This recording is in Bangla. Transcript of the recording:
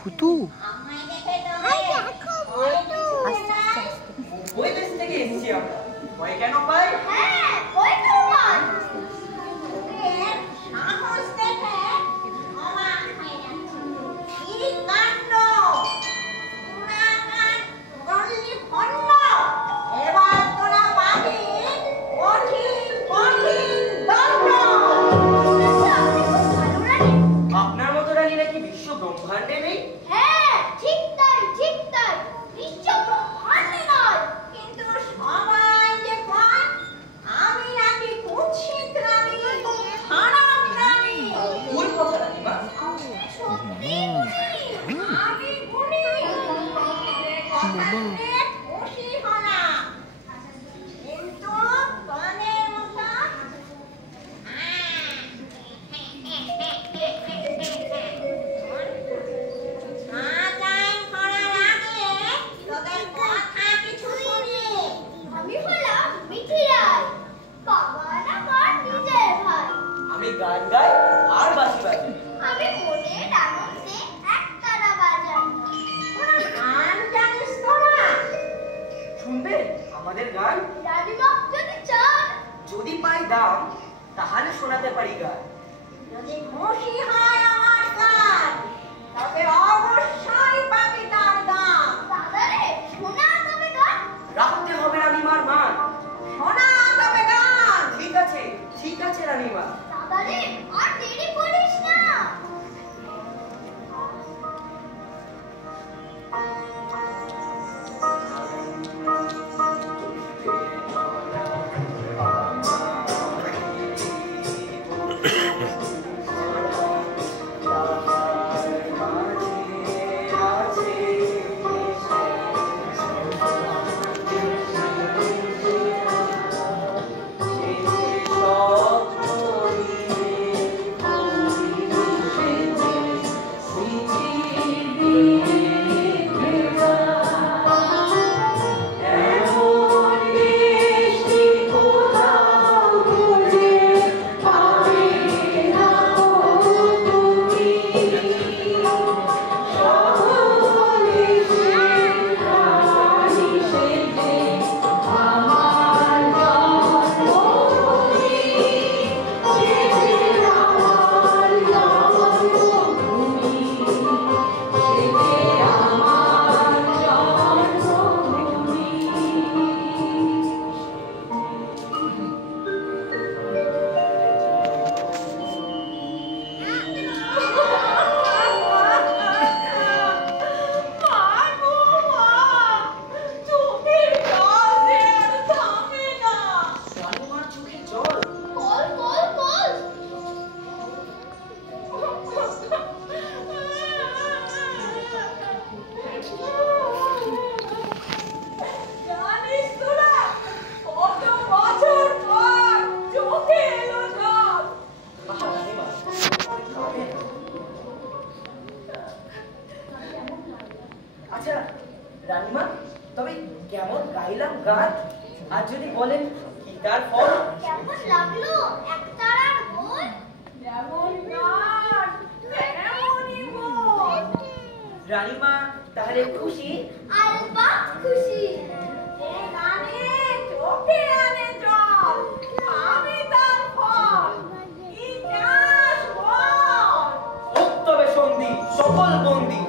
ভূতু ওই দেশ থেকে এসেছি আমরা। ভয় কেন পাই? আপনার মতো রানী নাকি বিশ্ব ব্রহ্মাণ্ডে নেই? হ্যাঁ, ঠিক তাই, ঠিক তাই। বিশ্ব ব্রহ্মাণ্ডে নয়, কিন্তু সবাই যে কয় আমি নাকি কুৎসিত রানী, খারাপ রানী। ভুল কথা রানীমা। সত্যি গুণী, আমি গুণী। কথাতে খুশি হনা, কিন্তু কানের মতো আমি হলাম মিঠি রায়, বাবা আমার নিজের ভাই। আমি গান গাই আর বাঁশি বাজাই। আমি মনের আনন্দে একতারা বাজাই। তোরা গান জানিস তোরা? শুনবে আমাদের গান? রানীমা যদি চান, যদি পাই দাম তাহলে শোনাতে পারি গান। যদি খুশি হয় আমার গান, তবে অবশ্যই পাবি তার দাম। দাদারে শোনা তবে গান, রাখতে হবে রানীমার মান। শোনা তবে গান। ঠিক আছে রানীমা। দাদারে আর দেরি করিস না। আচ্ছা রানীমা, তবে কেমন গাইলাম গান? আর যদি বলেন কি তার ফল? কেমন লাগলো একতারার গোল? যেমন গান তেমনই মন। রানীমা তাহলে খুশি? আলবাত খুশি। যে গানে চোখে আনে জল, আমি তার ফল। কি চাস বল? হোক তবে সন্ধি সকল বন্দি।